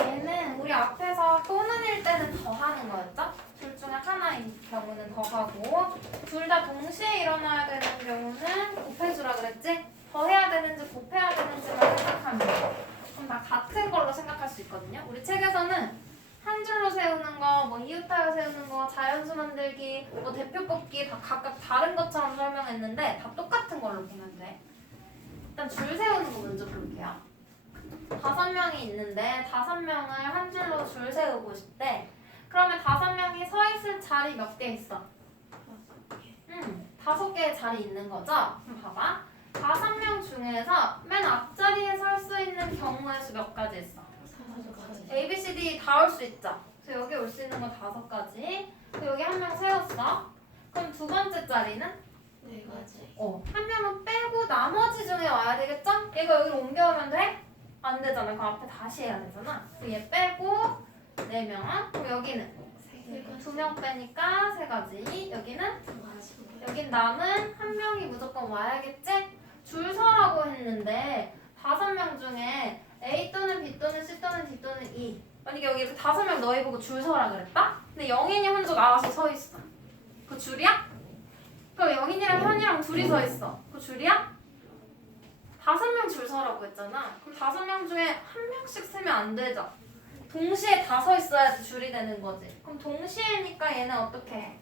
얘는 우리 앞에서 또는일 때는 더하는 거였죠? 둘 중에 하나인 경우는 더하고 둘 다 동시에 일어나야 되는 경우는 곱해주라 그랬지? 더해야 되는지 곱해야 되는지만 돼. 그럼 다 같은 걸로 생각할 수 있거든요. 우리 책에서는 한 줄로 세우는 거, 뭐 이웃하여 세우는 거, 자연수 만들기, 뭐 대표 뽑기 다 각각 다른 것처럼 설명했는데 다 똑같은 걸로 보면 돼. 일단 줄 세우는 거 먼저 볼게요. 다섯 명이 있는데 다섯 명을 한 줄로 줄 세우고 싶대. 그러면 다섯 명이 서 있을 자리 몇 개 있어? 음, 다섯 개의 자리 있는 거죠? 그럼 봐봐. 다섯 명 중에서 맨 앞자리에 설 수 있는 경우의 수 몇 가지 있어? A, B, C, D 다 올 수 있죠? 그래서 여기 올 수 있는 거 다섯 가지. 여기 한 명 세웠어. 그럼 두 번째 자리는? 네 가지. 어, 한 명은 빼고 나머지 중에 와야 되겠죠? 얘가 여기로 옮겨오면 돼? 안 되잖아. 그 앞에 다시 해야 되잖아. 그럼 얘 빼고 네 명은? 그럼 여기는? 두 명 빼니까 세 가지. 여기는? 여긴 남은 한 명이 무조건 와야겠지? 줄 서라고 했는데 다섯 명 중에 A 또는 B 또는 C 또는 D 또는 E 만약에 여기 다섯 명 너희 보고 줄 서라 그랬다? 근데 영인이 혼자 나와서 서 있어 그 줄이야? 그럼 영인이랑 현이랑 둘이 서 있어 그 줄이야? 다섯 명 줄 서라고 했잖아 그럼 다섯 명 중에 한 명씩 쓰면 안 되죠 동시에 다 서 있어야지 줄이 되는 거지 그럼 동시에니까 얘는 어떻게 해?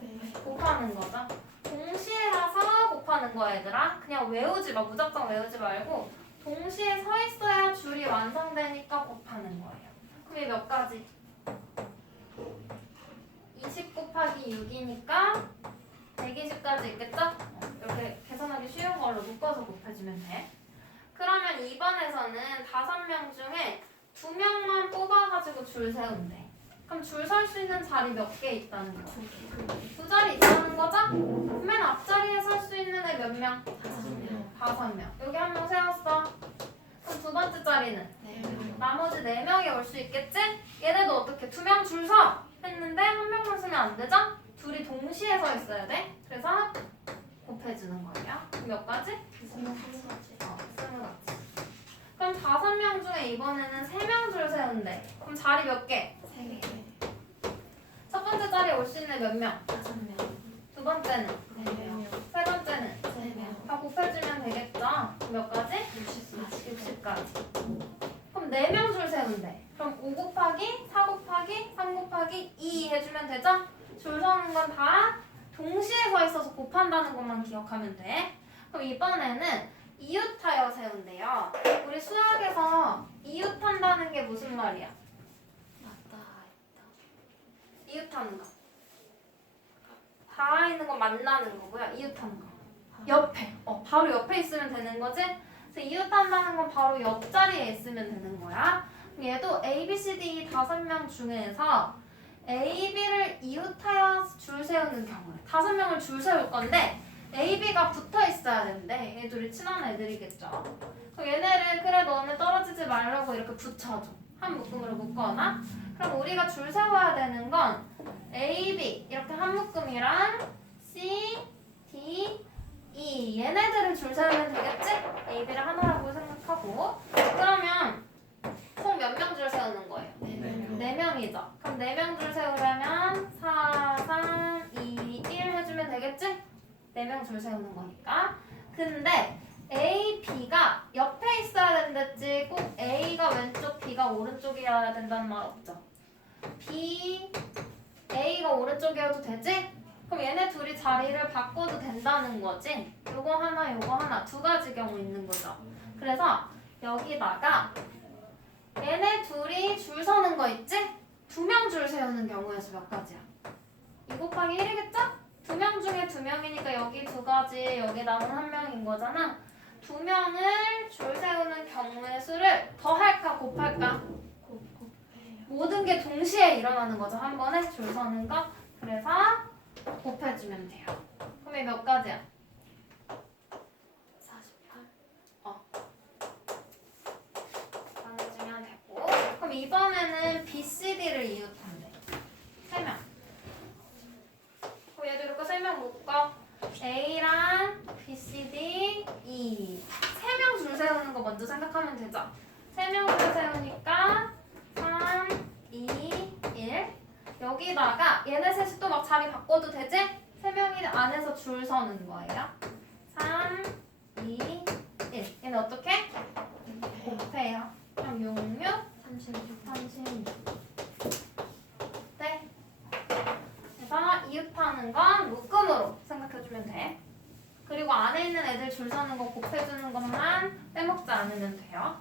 네. 곱하는 거죠. 동시에라서 곱하는 거야 얘들아. 그냥 외우지 마. 무작정 외우지 말고 동시에 서 있어야 줄이 완성되니까 곱하는 거예요. 그럼 이게 몇 가지? 20 곱하기 6이니까 120까지 있겠죠? 어, 이렇게 계산하기 쉬운 걸로 묶어서 곱해주면 돼. 그러면 2번에서는 5명 중에 2명만 뽑아가지고 줄 세운대. 그럼 줄 설 수 있는 자리 몇 개 있다는 거야? 두 자리 있다는 거죠? 맨 앞자리에 설 수 있는 애 몇 명? 다섯 명. 다섯 명. 여기 한 명 세웠어. 그럼 두 번째 자리는? 네 명. 나머지 네 명이 올 수 있겠지? 얘네도 어떻게 두 명 줄 서? 했는데 한 명만 쓰면 안 되죠? 둘이 동시에 서 있어야 돼. 그래서 곱해주는 거예요. 몇 가지? 스무 가지. 어, 스무 가지. 그럼 다섯 명 중에 이번에는 세 명 줄 세운대. 그럼 자리 몇 개? 세 개. 첫 번째 자리에 올 수 있는 몇 명? 다섯 명. 두 번째는? 네 명. 세 번째는? 세 명. 다 곱해주면 되겠죠? 몇 가지? 육십 가지. 60까지. 그럼 4명 줄 세운대. 그럼 5 곱하기 4 곱하기 3 곱하기 2 해주면 되죠? 줄 서는 건 다 동시에 서 있어서 곱한다는 것만 기억하면 돼. 그럼 이번에는 이웃하여 세운대요. 우리 수학에서 이웃한다는 게 무슨 말이야? 맞다. 있다. 이웃하는 거. 닿아 있는 거 만나는 거고요. 이웃하는 거. 옆에. 어, 바로 옆에 있으면 되는 거지? 그래서 이웃한다는 건 바로 옆자리에 있으면 되는 거야. 얘도 A, B, C, D 다섯 명 중에서 A, B를 이웃하여 줄 세우는 경우에 다섯 명을 줄 세울 건데 A, B가 붙어 있어야 되는데 얘들이 친한 애들이겠죠. 얘네를 그래 너네 떨어지지 말라고 이렇게 붙여줘. 한 묶음으로 묶거나 그럼 우리가 줄 세워야 되는 건 A, B 이렇게 한 묶음이랑 C, D, E 얘네들을 줄 세우면 되겠지? A, B를 하나라고 생각하고 그러면 총 몇 명 줄 세우는 거예요? 네 명. 네 명이죠. 그럼 네 명 줄 세우려면 4, 3, 2, 1 해주면 되겠지? 네 명 줄 세우는 거니까. 근데 A, B가 옆에 있어야 된댔지 꼭 A가 왼쪽, B가 오른쪽이어야 된다는 말 없죠. B, A가 오른쪽이어도 되지? 그럼 얘네 둘이 자리를 바꿔도 된다는 거지? 요거 하나, 요거 하나 두 가지 경우 있는 거죠. 그래서 여기다가 얘네 둘이 줄 서는 거 있지? 두 명 줄 세우는 경우에서 몇 가지야? 2 곱하기 1이겠죠? 두 명 중에 두 명이니까 여기 두 가지, 여기 남은 한 명인 거잖아. 두 명을 줄 세우는 경우의 수를 더할까 곱할까? 모든 게 동시에 일어나는 거죠. 한 번에 줄 서는 거. 그래서 곱해주면 돼요. 그럼 이몇 가지야? 사십팔. 나눠주면 되고. 그럼 이번에는 B, C, D를 이웃한대. 세 명. 그럼 얘도 이렇게 세 명 묶어. A랑 B, C, D, E. 세 명 줄 세우는 거 먼저 생각하면 되죠. 세 명을 세우니까 3, 2, 1. 여기다가 얘네 셋이 또 막 자리 바꿔도 되지? 세 명이 안에 서는 거예요. 3, 2, 1. 얘는 어떻게? 곱해요. 그럼 6, 6, 36 36. 네. 그래서 이웃하는 건 묶음으로 생각해주면 돼. 그리고 안에 있는 애들 줄 서는 거 곱해주는 것만 빼먹지 않으면 돼요.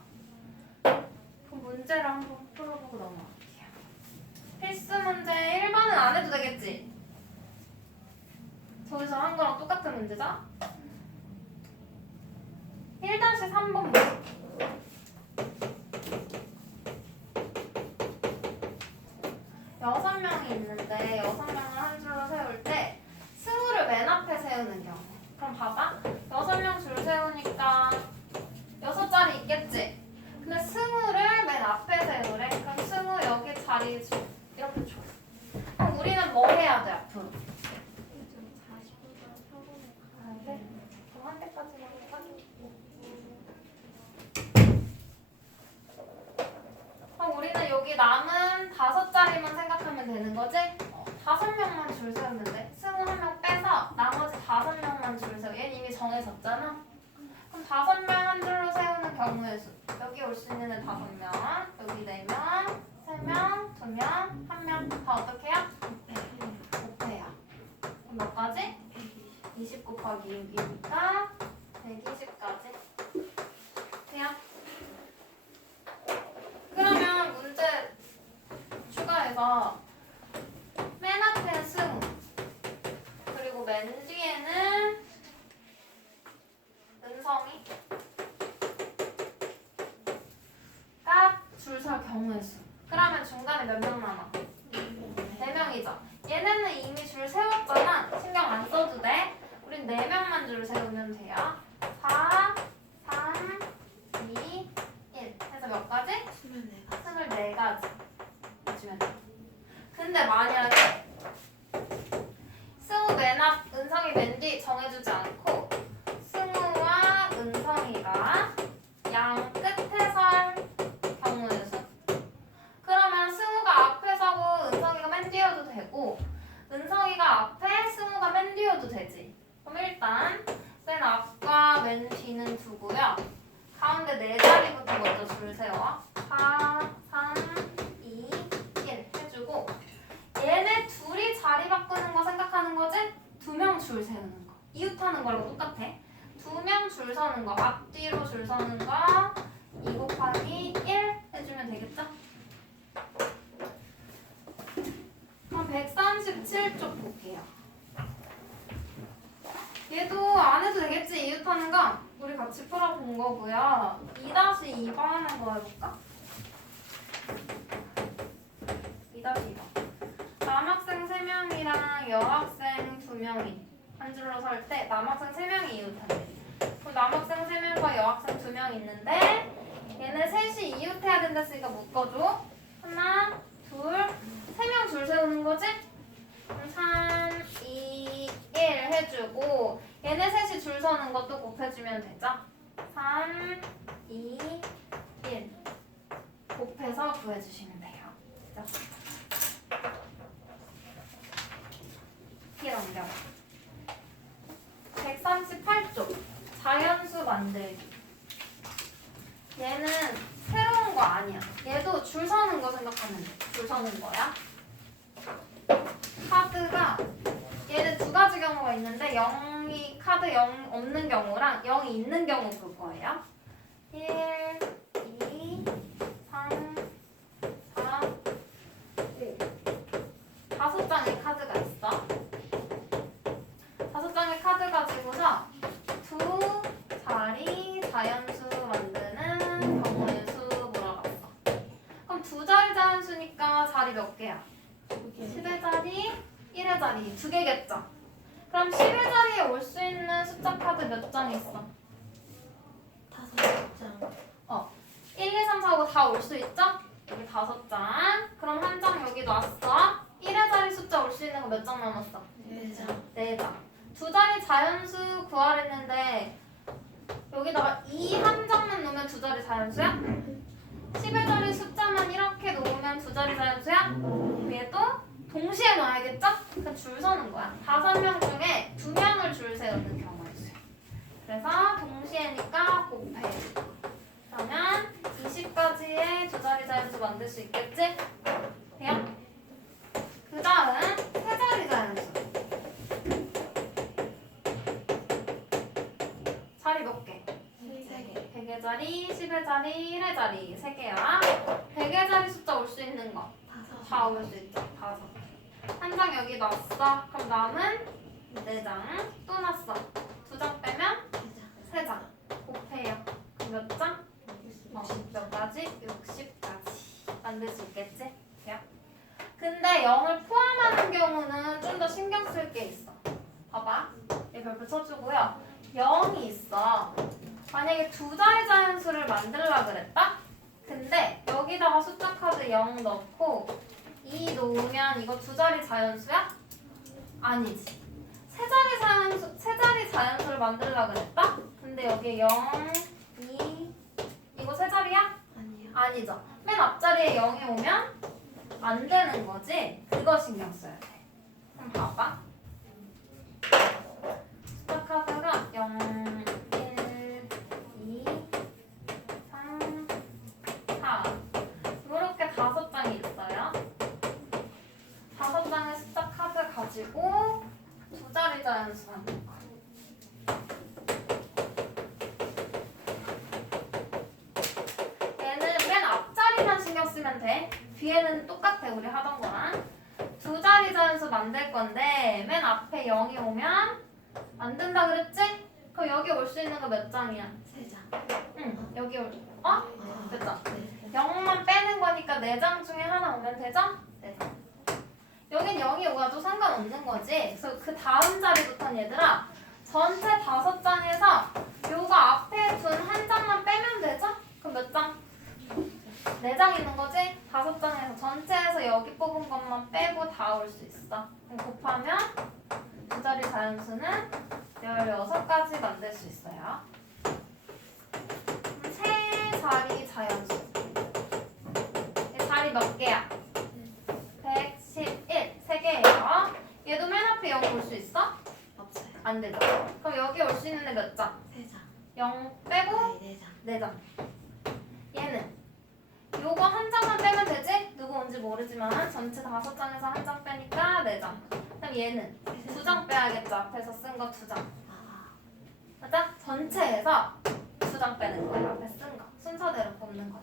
그럼 문제를 한번 풀어보고 넘어갈게요. 필수 문제 1번은 안 해도 되겠지? 저기서 한 거랑 똑같은 문제죠? 1-3번 문제. 여섯 명이 있는데 여섯 명을 한 줄로 세울 때 스무를 맨 앞에 세우는 경우. 그럼 봐봐. 여섯 명 줄 세우니까 여섯 자리 있겠지? 근데 스무를 맨 앞에 세우래. 그럼 스무 여기 자리 주, 이렇게 줘. 그럼 우리는 뭐 해야 돼앞으로? 40분간 학원에 가야 돼? 그럼 한 대까지만 해봐. 그럼 우리는 여기 남은 다섯 자리만 생각하면 되는 거지? 어, 다섯 명만 줄 세우면 돼. 스무 한명 빼서 나머지 다섯 명만 줄 세워. 얘는 이미 정해졌잖아. 그럼 다섯 명 한 줄로 세우는 경우의 수. 여기 올 수 있는 애 다섯 명, 여기 네 명, 세 명, 두 명, 한 명. 다 어떻게 해요? 곱해요. 그럼 몇 가지? 20 곱하기 6이니까 120까지. 돼요? 그러면 문제 추가해서 맨 앞에 승우 그리고 맨 뒤에는 은성이 깍줄 설 경우의 수 그러면 중간에 몇 명 남아? 4명이죠 얘네는 이미 줄 세웠잖아 신경 안 써도 돼 우린 4명만 줄 세우면 돼요 4 3 2 1 해서 몇 가지? 24가지 해주면 돼. 근데 만약에 승우 맨 앞, 은성이 맨 뒤 정해주지 않고 승우와 은성이가 양 끝에 설 경우의 수 그러면 승우가 앞에 서고 은성이가 맨 뒤여도 되고 은성이가 앞에 승우가 맨 뒤여도 되지 그럼 일단 맨 앞과 맨 뒤는 두고요 가운데 네 자리부터 먼저 줄 세워. 4, 3, 2, 1 해주고 얘네 둘이 자리 바꾸는 거 생각하는 거지? 두 명 줄 세우는 거. 이웃하는 거랑 똑같아. 두 명 줄 서는 거. 앞뒤로 줄 서는 거. 2 곱하기 1 해주면 되겠죠? 그럼 137쪽 볼게요. 얘도 안 해도 되겠지 이웃하는 거 우리 같이 풀어본 거고요 2-2번 하는 거 해볼까? 2-2번 남학생 3명이랑 여학생 2명이 한 줄로 설 때 남학생 3명이 이웃한대 그럼 남학생 3명과 여학생 2 명 있는데 얘네 셋이 이웃해야 된다 했으니까 묶어줘 하나 둘 세 명 줄 세우는 거지? 그럼 3, 2, 1 해주고 얘네 셋이 줄 서는 것도 곱해주면 되죠? 3, 2, 1 곱해서 구해주시면 돼요. 이렇게 넘겨. 138쪽 자연수 만들기. 얘는 새로운 거 아니야. 얘도 줄 서는 거 생각하면 돼. 줄 서는 거야. 카드가 얘는 두 가지 경우가 있는데 0이 카드 0 없는 경우랑 0이 있는 경우 볼 거예요. 1, 2, 두 개겠죠? 그럼 10의 자리에 올 수 있는 숫자 카드 몇 장 있어? 다섯 장 1, 2, 3, 4, 5 다 올 수 있죠? 여기 다섯 장. 그럼 한 장 여기 놨어. 1의 자리 숫자 올 수 있는 거 몇 장 남았어? 네 장 네 장. 두 자리 자연수 구하랬는데 여기다가 2 한 장만 넣으면 두 자리 자연수야? 10의 자리 숫자만 이렇게 놓으면 두 자리 자연수야? 위에도 동시에 놔야겠죠? 그럼 줄 서는 거야. 다섯 명 중에 두 명을 줄 세우는 경우가 있어요. 그래서 동시에니까 곱해. 그러면 20까지의 두 자리 자연수 만들 수 있겠지? 돼요? 그 다음 세 자리 자연수. 자리 몇 개? 세 개. 100의 자리, 10의 자리, 1의 자리 세 개야. 100의 자리 숫자 올 수 있는 거. 다섯. 다올수 있죠. 다섯. 한 장 여기 넣었어. 그럼 남은 네 장. 또 넣었어. 두 장 빼면 세 장. 곱해요. 그럼 몇 장? 어. 몇 가지? 60까지. 만들 수 있겠지? 돼요? 근데 0을 포함하는 경우는 좀 더 신경 쓸 게 있어. 봐봐. 이 별표 쳐주고요. 0이 있어. 만약에 두 자리 자연수를 만들라 그랬다? 근데 여기다가 숫자 카드 0 넣고 2 놓으면 이거 두 자리 자연수야? 아니지. 세 자리 자연수, 세 자리 자연수를 만들라 그랬다? 근데 여기 0, 2, 이거 세 자리야? 아니요. 아니죠. 맨 앞자리에 0이 오면 안 되는 거지? 그거 신경 써야 돼. 그럼 봐봐. 숫자 카드가 0, 1, 2, 3, 4. 이렇게 다섯 장이 있어요. 다섯 장의 숫자 카드 가지고 두 자리 자연수 하는 거. 얘는 맨 앞자리만 신경 쓰면 돼. 뒤에는 똑같아 우리 하던 거랑. 두 자리 자연수 만들 건데 맨 앞에 0이 오면 안 된다 그랬지? 그럼 여기 올 수 있는 거 몇 장이야? 세 장. 응 여기 올 어? 아, 됐다. 네. 0만 빼는 거니까 4장 중에 하나 오면 되죠? 네. 여긴 0이 오가도 상관없는 거지. 그래서 그 다음 자리부터는 얘들아 전체 다섯 장에서 요거 앞에 둔 한 장만 빼면 되죠? 그럼 몇 장? 네 장 있는 거지? 다섯 장에서 전체에서 여기 뽑은 것만 빼고 다 올 수 있어. 그럼 곱하면 두 자리 자연수는 16가지 만들 수 있어요. 그럼 세 자리 자연수. 이 자리 몇 개야? 111. 세 개예요. 얘도 맨 앞에 0 올 수 있어? 없어요. 안 되죠. 그럼 여기 올 수 있는 애 몇 장? 세 장. 0 빼고 네, 네 장. 네 장. 얘는 요거 한 장만 빼면 되지? 누구 온지 모르지만 전체 다섯 장에서 한 장 빼니까 네 장. 그럼 얘는 두 장 빼야겠죠. 앞에서 쓴 거 두 장. 아, 맞아? 전체에서 두 장 빼는 거야. 앞에 쓴 거. 순서대로 뽑는 거.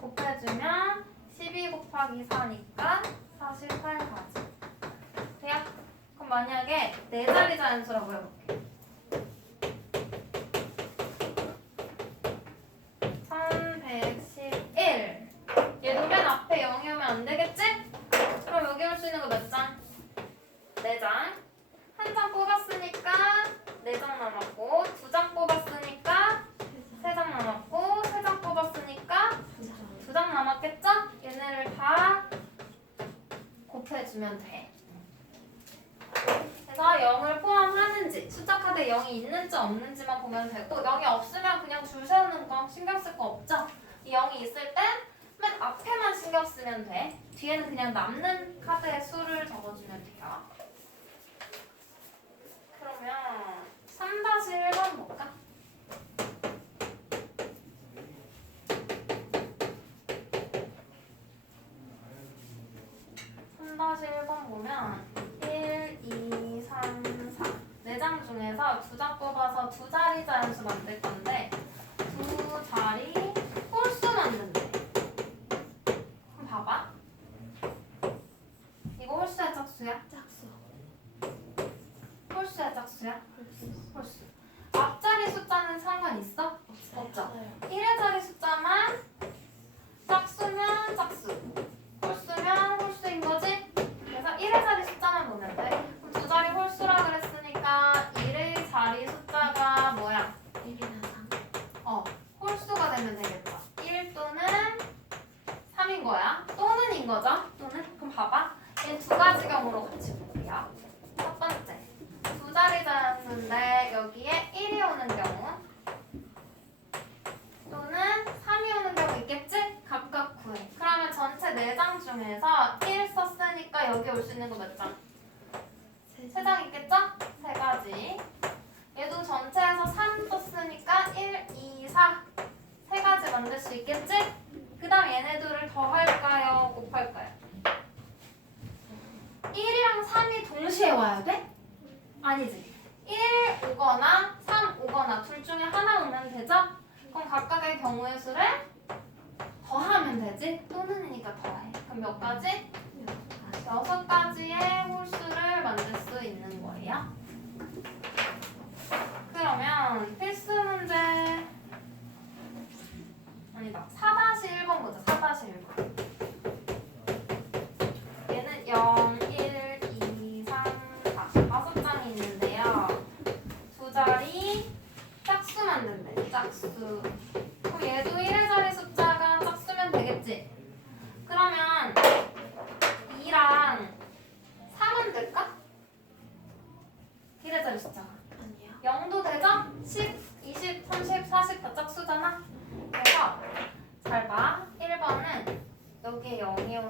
곱해주면 12 곱하기 4니까 48가지. 만약에 네 자리 자연수라고 해볼게. 1111. 얘도 맨 앞에 0이 오면 안 되겠지? 그럼 여기 올 수 있는 거 몇 장? 네 장. 한 장 뽑았으니까 네 장 남았고 두 장 뽑았으니까 세 장. 세 장 남았고 세 장 뽑았으니까 두 장. 두 장 남았겠죠? 얘네를 다 곱해주면 돼. 그래서 0을 포함하는지 숫자 카드에 0이 있는지 없는지만 보면 되고 0이 없으면 그냥 줄 세우는 거 신경 쓸 거 없죠? 이 0이 있을 땐 맨 앞에만 신경 쓰면 돼. 뒤에는 그냥 남는 카드의 수를 적어주면 돼요. 그러면 3-1번 볼까? 3-1번 보면 1, 2, 3, 4네장 중에서 두 장 뽑아서 두 자리 자연수 만들 건데 두 자리 홀수 만든대 그럼 봐봐 이거 홀수야 짝수야? 짝수. 홀수야 짝수야? 홀수. 홀수 앞자리 숫자는 상관 있어? 없어요. 없죠. 없어요. 1의 자리 숫자만 짝수면 짝수 홀수면 홀수인 거지? 그래서 1의 자리 숫자만 보면 돼 그럼 두 자리 홀수라 그랬으니까 1의 자리 숫자가 뭐야? 1이나 3. 어 홀수가 되면 되겠다 1 또는 3인 거야 또는인 거죠? 또는? 그럼 봐봐 얘는 두 가지 경우로 같이 볼게요 첫 번째 두 자리 자연수인데 여기에 1이 오는 경우 또는 3이 오는 경우 있겠지? 장 중에서 1 썼으니까 여기 올 수 있는 거 몇 장? 세 세 장 있겠죠? 세 가지. 얘도 전체에서 3 썼으니까 1, 2, 4. 세 가지 만들 수 있겠지? 그 다음 얘네들을 더할까요? 곱할까요? 1이랑 3이 동시에 와야 돼? 아니지. 1 오거나 3 오거나 둘 중에 하나 오면 되죠? 그럼 각각의 경우의 수를 더하면 되지? 또는이니까 더해. 그럼 몇 가지?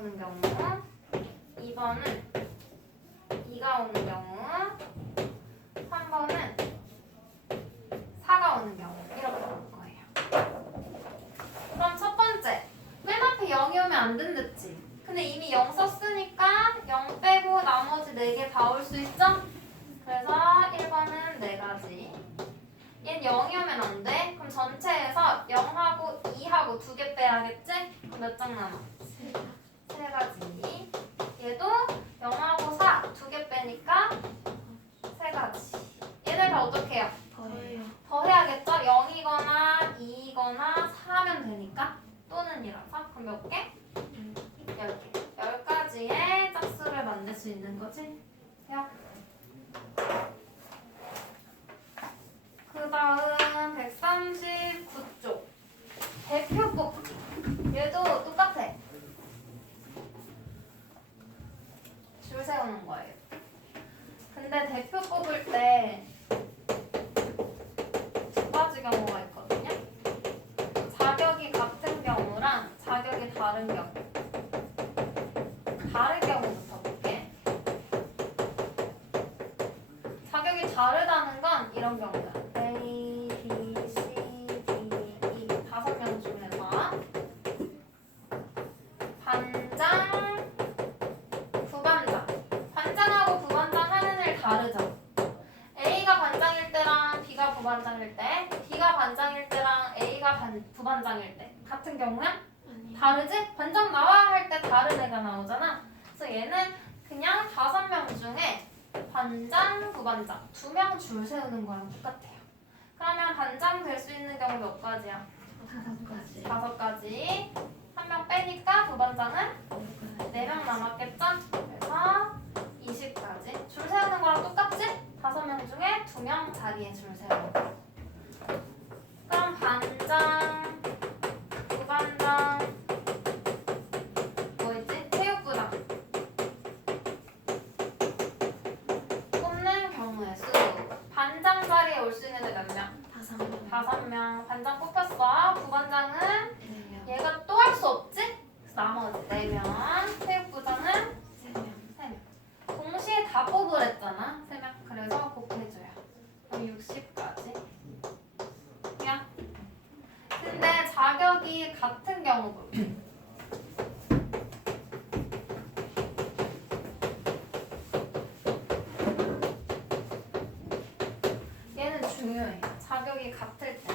오는 경우 2번은 2가 오는 경우 3번은 4가 오는 경우 이렇게 나올 거예요. 그럼 첫 번째 맨 앞에 0이 오면 안 된댔지. 근데 이미 0 썼으니까 0 빼고 나머지 4개 다 올 수 있죠? 그래서 1번은 4가지. 얘는 0이 오면 안 돼. 그럼 전체에서 0하고 2하고 두 개 빼야겠지? 그럼 몇 장 남아? 세 가지. 얘도 0하고 4 두 개 빼니까 세 가지. 얘들 다 어떻게 해요? 더해요. 더 해야겠죠? 0이거나 2이거나 4면 되니까 또는 이라서 그럼 몇 개? 10개. 10가지의 짝수를 만들 수 있는 거지? 요. 그 다음 139쪽 대표 뽑기 얘도 똑같아 줄 세우는 거예요 근데 대표 뽑을 때 두 가지 경우가 있거든요 자격이 같은 경우랑 자격이 다른 경우 다른 경우부터 볼게 자격이 다르다는 건 이런 경우야. A, B, C, D, E 다섯 명 중에서 반장, 부반장. 반장하고 부반장 하는 일 다르죠. A가 반장일 때랑 B가 부반장일 때, B가 반장일 때랑 A가 반, 부반장일 때 같은 경우야? 다르지? 반장 나와 할 때 다른 애가 나오잖아. 그래서 얘는 그냥 다섯 명 중에 반장, 부반장 두 명 줄 세우는 거랑 똑같아요. 그러면 반장 될 수 있는 경우 몇 가지야? 다섯 가지. 다섯 가지. 한 명 빼니까 부반장은 네 명 남았겠죠? 그래서 20가지. 줄 세우는 거랑 똑같지? 다섯 명 중에 두 명 자리에 줄 거. 그럼 반장, 부반장, 뭐였지? 체육부장. 뽑는 경우의 수. 반장 자리에 올 수 있는 애 몇 명? 다섯 명. 다섯 명. 반장 뽑혔어. 부반장은 네 명. 얘가 또 할 수 없지? 그래서 나머지 네 명. 체육부장은 다 뽑으랬잖아. 세 명. 그래서 곱해줘요. 그럼 60까지. 그냥. 근데 자격이 같은 경우 볼게. 얘는 중요해. 자격이 같을 때.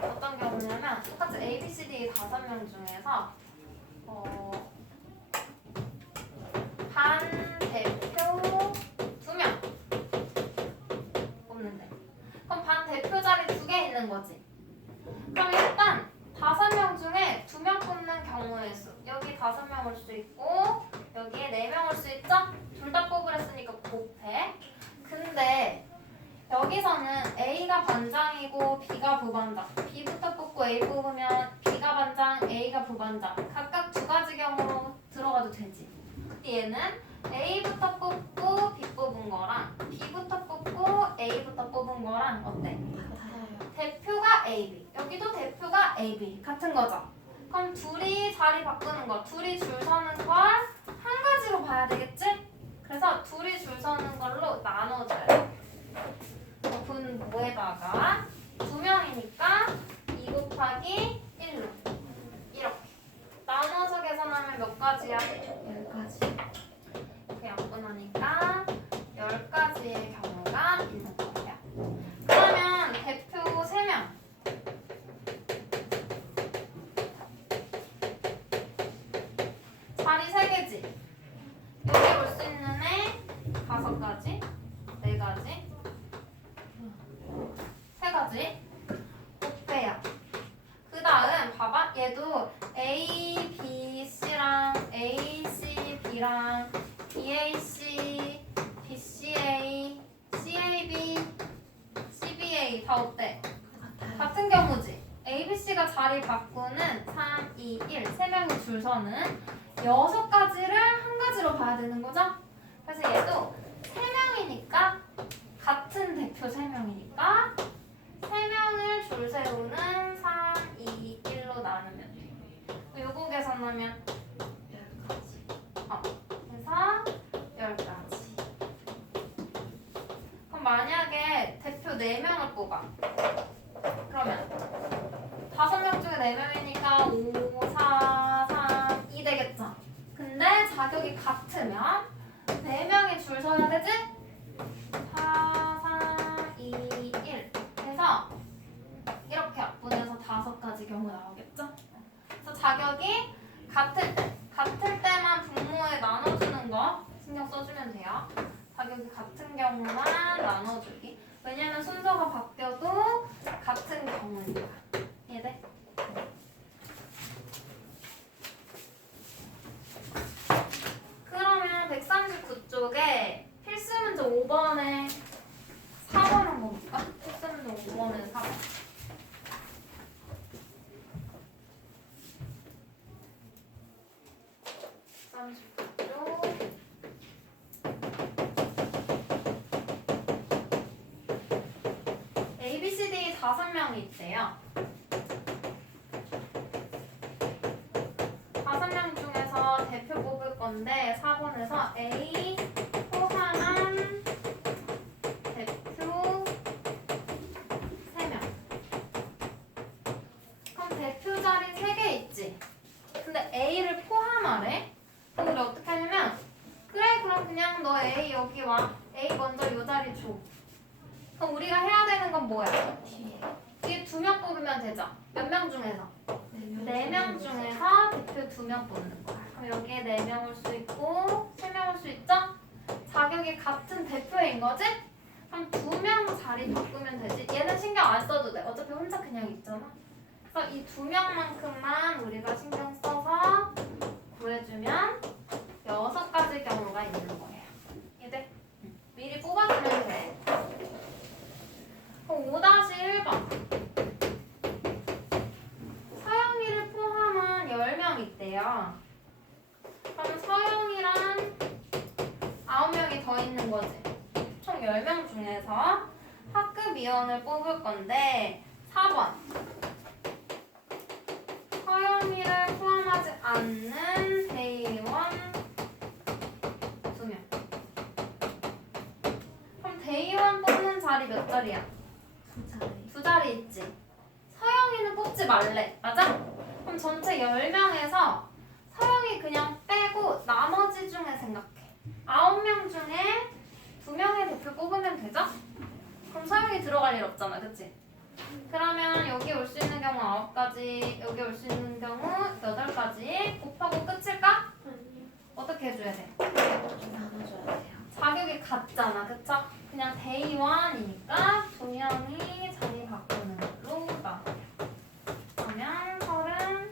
어떤 경우냐면 똑같이 A, B, C, D 다섯 명 중에서 어, 반 대표 두 명 뽑는데. 그럼 반 대표 자리 두 개 있는 거지. 그럼 일단 다섯 명 중에 두 명 뽑는 경우의 수. 여기 다섯 명 올 수 있고 여기에 네 명 올 수 있죠? 둘 다 뽑으랬으니까 곱해. 근데 여기서는 A가 반장이고 B가 부반장. B부터 뽑고 A 뽑으면 B가 반장, A가 부반장. 각각 두 가지 경우로 들어가도 되지. 근데 얘는 A부터 뽑고 B 뽑은 거랑 B부터 뽑고 A부터 뽑은 거랑 어때? AB. 여기도 대표가 AB. 같은 거죠. 그럼 둘이 자리 바꾸는 거, 둘이 줄 서는 걸 한 가지로 봐야 되겠지? 그래서 둘이 줄 서는 걸로 나눠줘야 돼. 어, 분모에다가 두 명이니까 2 곱하기 1로 이렇게 나눠서 계산하면 몇 가지야? 열가지 이렇게 약분하니까 10가지의 경우가 있는 거예요. 그러면 대표 3명 자리 3개지 여기 올 수 있는 애 5가지 4가지 3가지 곱해요 그 다음 봐봐 얘도 A, B, C랑 A, C, B랑 BAC, BCA, CAB, CBA 다 어때? 같아요 같은 ABC가 자리 바꾸는 3, 2, 1, 세 명이 줄 서는 여섯 가지를 한 가지로 봐야 되는 거죠? 그래서 얘도 세 명이니까 같은 대표 세 명이니까 세 명을 줄 세우는 3, 2, 1로 나누면 돼. 요거 계산하면 열가지 그래서 10가지. 그럼 만약에 대표 4명을 뽑아. 그러면 5명 중에 4명이니까 5, 4, 3, 2 되겠죠? 근데 자격이 같으면 4명이 줄 서야 되지? 4, 3, 2, 1. 그래서 이렇게 약분해서 5가지 경우 나오겠죠? 그래서 자격이 같을 때, 같을 때만 분모에 나눠주는 거 신경 써주면 돼요. 자격이 같은 경우만 나눠주기. 왜냐면 순서가 바뀌어도 같은 경우니까. 그러면 139쪽에 필수 문제 5번에 4번 한번 볼까? 필수 문제 5번에 4번. 39쪽. A, B, C, D 다섯 명이 있대요. 다섯 명 중에서 대표 뽑을 건데 4번에서 A 포함한 대표 3명. 그럼 대표 자리 3개 있지? 근데 A를 포함하래? 그럼 우리 어떻게 하냐면 그래 그럼 그냥 너 A 여기 와 A 먼저 요 자리 줘 그럼 우리가 해야 되는 건 뭐야? 뒤에 뒤에 두 명 뽑으면 되죠? 몇 명 중에서? 네명 네 명 중에서 대표 두 명 뽑는 거야 그럼 여기에 네 명 올 수 있고 세 명 올 수 있죠? 자격이 같은 대표인 거지? 그럼 두 명 자리 바꾸면 되지 얘는 신경 안 써도 돼 어차피 혼자 그냥 있잖아 그래서 이 두 명만큼만 우리가 신경 써서 구해주면 여섯 가지 경우가 있는 거예요. 이해돼? 미리 뽑아주면 돼. 그럼 5-1번. 서영이를 포함한 10명 있대요. 그럼 서영이랑 9명이 더 있는 거지. 총 10명 중에서 학급위원을 뽑을 건데 4번. 서영이를 포함하지 않는 대의원 두 명. 그럼 대의원 뽑는 자리 몇 자리야? 두 자리 두 자리 있지. 서영이는 뽑지 말래. 맞아? 그럼 전체 10명에서 서영이 그냥 빼고 나머지 중에 생각해. 9명 중에 두 명의 대표 뽑으면 되죠? 그럼 서영이 들어갈 일 없잖아. 그치? 그러면 여기 올 수 있는 경우 9가지, 여기 올 수 있는 경우 8가지 곱하고 끝일까? 어떻게 해줘야 돼? 자격이 같잖아, 그쵸? 그냥 대의원이니까 두 명이 자리 바꾸는 걸로 나눠요. 그러면 서른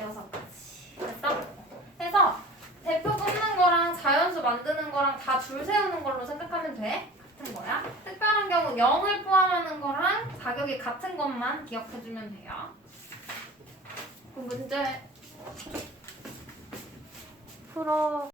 여섯 가지. 됐어? 그래서 대표 뽑는 자연수 만드는 거랑 다 줄 세우는 걸로 생각하면 돼. 같은 거야. 특별한 경우 0을 포함하는 거랑 자격이 같은 것만 기억해주면 돼요. 그 문제 풀어.